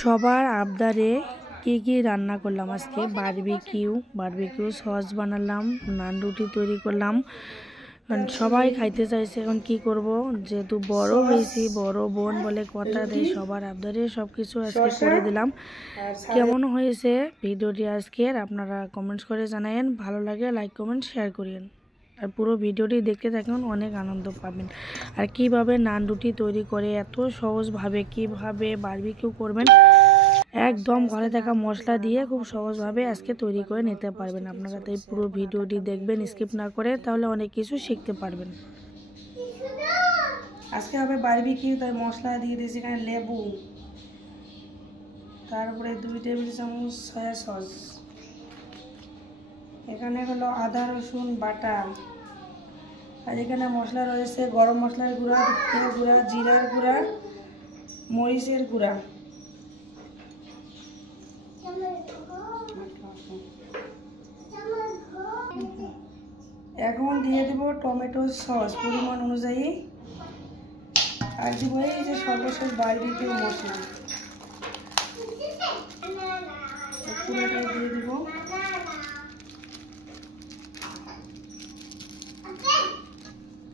সবার আবদারে কি রান্না করলাম আজকে। বারবিকিউ সস বানালাম, নান রুটি তৈরি করলাম। সবাই খাইতে চাইছে, এখন কি করব, যেহেতু বড় হয়েছি, বড় বোন বলে কথা, তাই সবার আবদারে সবকিছু আজকে করে দিলাম। কেমন হয়েছে ভিডিওটি আজকের আপনারা কমেন্টস করে জানাবেন। ভালো লাগে লাইক কমেন্ট শেয়ার করিয়েন, আর পুরো ভিডিওটি দেখতে থাকুন, অনেক আনন্দ পাবেন। আর কিভাবে নান রুটি তৈরি করে এত সহজভাবে কিভাবে বারবিকিউ করবেন, একদম ঘরে থাকা মশলা দিয়ে খুব সহজভাবে আজকে তৈরি করে নিতে পারবেন আপনারা। তাই পুরো ভিডিওটি দেখবেন স্কিপ না করে, তাহলে অনেক কিছু শিখতে পারবেন। আজকে হবে বারবিকিউ, তাই মশলা দিয়ে দিয়েছি এখানে লেবু, তারপরে 2 টেবিল চামচ সয়া সস, এখানে হলো আদা রসুন বাটা, আর এখানে মশলা রয়েছে গরম মশলার গুঁড়া, ধনের গুঁড়া, জিরার গুঁড়া, মরিচের গুঁড়া। এখন দিয়ে দেব টমেটো সস পরিমাণ অনুযায়ী, আর দিব এই যে সর্বশেষ বারবিকিউ মশলা, পুরোটাই দিয়ে দেব।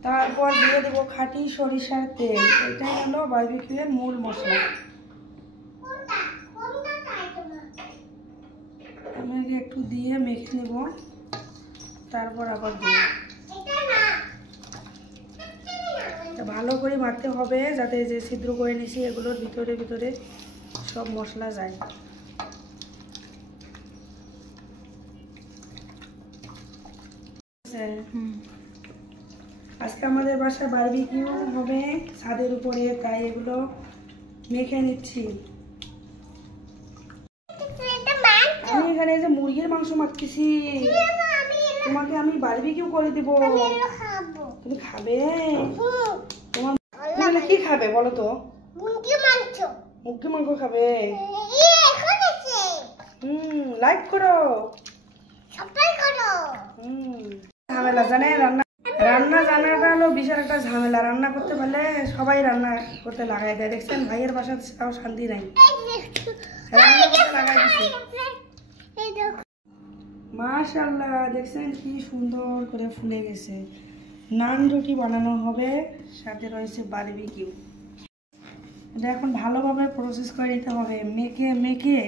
তারপর দিয়ে দেবো খাঁটি সরিষার তেল, এটাই হলো বারবিকিউ এর মূল মশলা। আমি একটু দিয়ে মেখে নেব, তারপর আবার দেব। ভালো করে মাখতে হবে, যাতে যে ছিদ্র করে নিছি এগুলোর ভিতরে সব মশলা যায়। আজকে আমাদের বাসায় বারবিকিউ হবে ছাদের উপরে, তাই এগুলো মেখে নিচ্ছি। আমি এখানে যে মুরগির মাংস মাখতেছি, তোমাকে আমি বারবিকিউ করে দিব, তুমি খাবে? তোমার কি খাবে বলো তো? মুরগি মাংস খাবে? লাইক করো, ঝামেলা জানে রান্না জানাটা হলো বিশাল একটা ঝামেলা। রান্না করতে পারলে সবাই রান্না করতে লাগাই দেয়। দেখছেন ভাইয়ের বাসা তাও শান্তি নাই, রান্না করতে লাগাই দিচ্ছে। মাশাআল্লাহ, দেখছেন কি সুন্দর করে ফুলে গেছে। নান রুটি বানানো হবে, সাথে রয়েছে বারবিকিউ। এটা এখন ভালোভাবে প্রসেস করে নিতে হবে, মেখে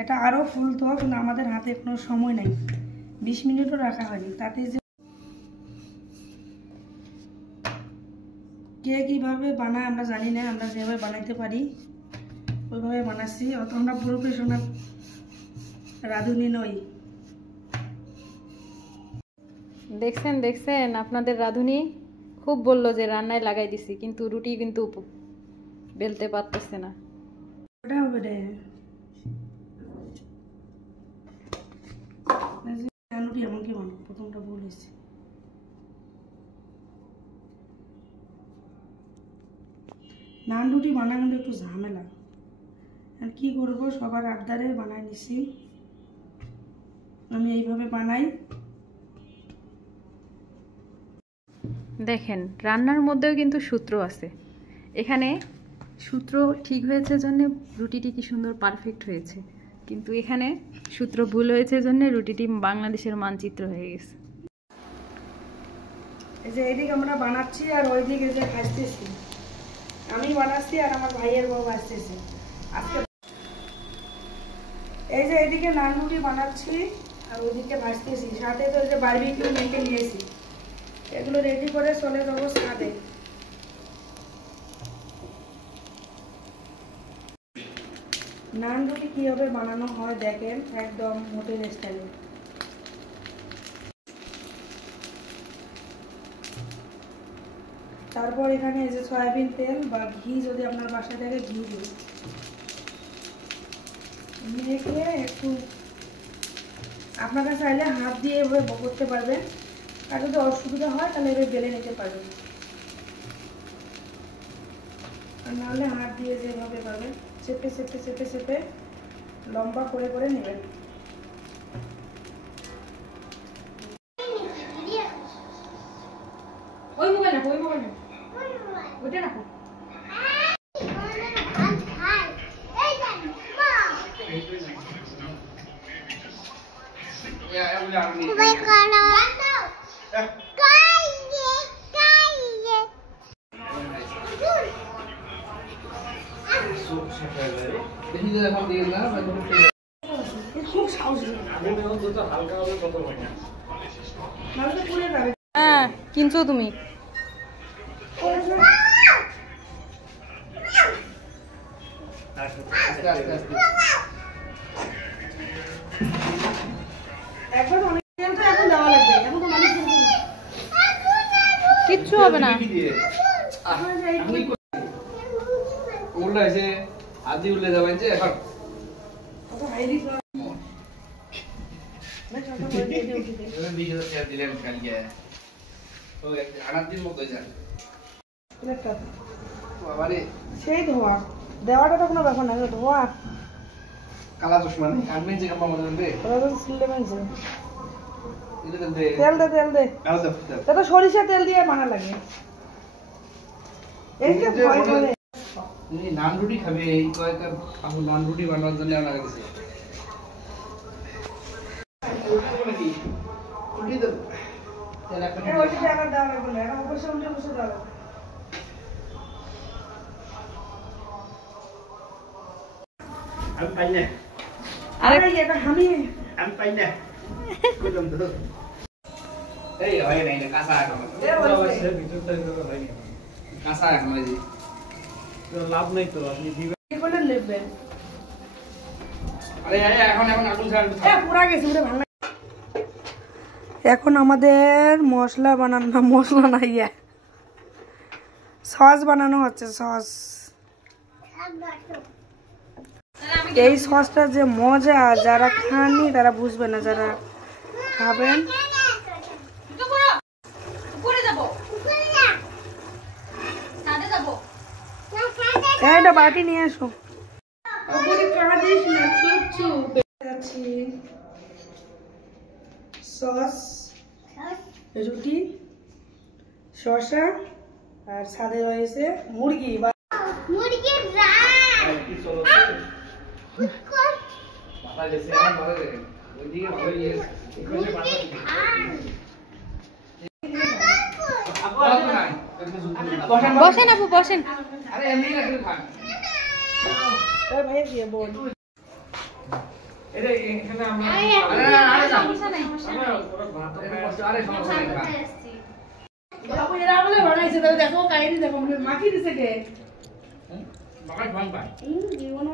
এটা আরো ফুলতো, কিন্তু আমাদের হাতে কোনো সময় নেই, 20 মিনিটও রাখা হয়নি। তাতে যে কে কিভাবে বানায় আমরা জানি না, আমরা যেভাবে বানাইতে পারি ওইভাবে বানাচ্ছি। অত আমরা প্রফেশনাল রাঁধুনি নই। দেখছেন আপনাদের রাঁধুনি খুব বললো যে রান্নায় লাগাই দিছি, কিন্তু রুটি কিন্তু বেলতে পারতেছে না। ওটা হবে রে, রুটি এমন কি বানাবো, প্রথমটা বলেছি। নান রুটি বানানো কিন্তু একটু ঝামেলা, আর কি করবো, সবার আবদারে বানাই নিছি। আমি এইভাবে বানাই। দেখেন রান্নার মধ্যেও কিন্তু সূত্র আছে, এখানে সূত্র ঠিক হয়েছে জন্য রুটিটি কি সুন্দর পারফেক্ট হয়েছে, কিন্তু এখানে সূত্র ভুল হয়েছে জন্য রুটিটি বাংলাদেশের মানচিত্র হয়ে গেছে। এই যে এইদিকে আমরা বানাচ্ছি আর ওইদিকে যে ভাজতেছি, আমি বানাচ্ছি আর আমার ভাইয়ের বউ ভাজতেছে আজকে। এই যে এইদিকে নান রুটি বানাচ্ছি আর ওইদিকে ভাজতেছি, সাথে তো এই যে বারবিকিউ মেখে নিয়েছি, এগুলো রেডি করে চলে যাবো ছাদে। নান রুটি কিভাবে বানানো হয় দেখেন, একদম হোটেল স্টাইলে। তারপর এখানে এই যে সয়াবিন তেল বা ঘি, যদি আপনার বাসায় থাকে ঘি দিন, মেখে একটু আপনারা চাইলে হাত দিয়ে এভাবে করতে পারবেন, আর যদি অসুবিধা হয় তাহলে এভাবে বেলে নিতে পারবেন, আর নাহলে হাত দিয়ে যেভাবে পারবেন চেপে লম্বা করে নেবেন। ওই মোবাইল না ওইটা রাখো। হ্যাঁ কিনছো তুমি? কিচ্ছু হবে না। আদি উল্লে যাবেন যে এখন দিলেন কালকে আনার দিন মতো যান সেই ধোয়া দেওয়াটা তো কোনো ব্যাপার না, ধোয়া কালা চশমা নেই আর মেন যে কাপড় মতো দে তেল দে তেল দে, তো সরিষা তেল দিয়ে বানা লাগে। এই যে ভয় করে নান রুটি খাবে, এই কয়েকটা নান রুটি বানানোর জন্য আমরা গেছি। আমি পাই না, আমি পাই না এই হয় নাই না কাঁচা এখন কাঁচা এখন ওই যে লাভ নাই তো আপনি দিবেন কি করলে নেবেন। আরে এখন এখন আগুন ছাড় পুরা গেছে উড়ে ভালো। এখন আমাদের মশলা বানানো, মশলা নাই সস বানানো হচ্ছে। সস, এই সসটা যে মজা, যারা খাননি তারা বুঝবে না, যারা খাবেন। এটা বাটি নিয়ে আসো। সস, রুটি, শসা আর সাথে রয়েছে মুরগি বা মুরগির রান মাথা গেছে এখন ভালো দেখেন ওইদিকে ভালো ইয়ে বসেন আপু বসেন। আরে এমনি রাখলে খান ভাইয়া দিয়ে বল। এটা এখানে আমরা আরে সমস্যা নাই আরে সমস্যা নাই বাবু এরা বলে বানাইছে, তাহলে দেখো কাহিনী দেখো মাখি দিছে কে বাবা ভাঙ পায় জীবন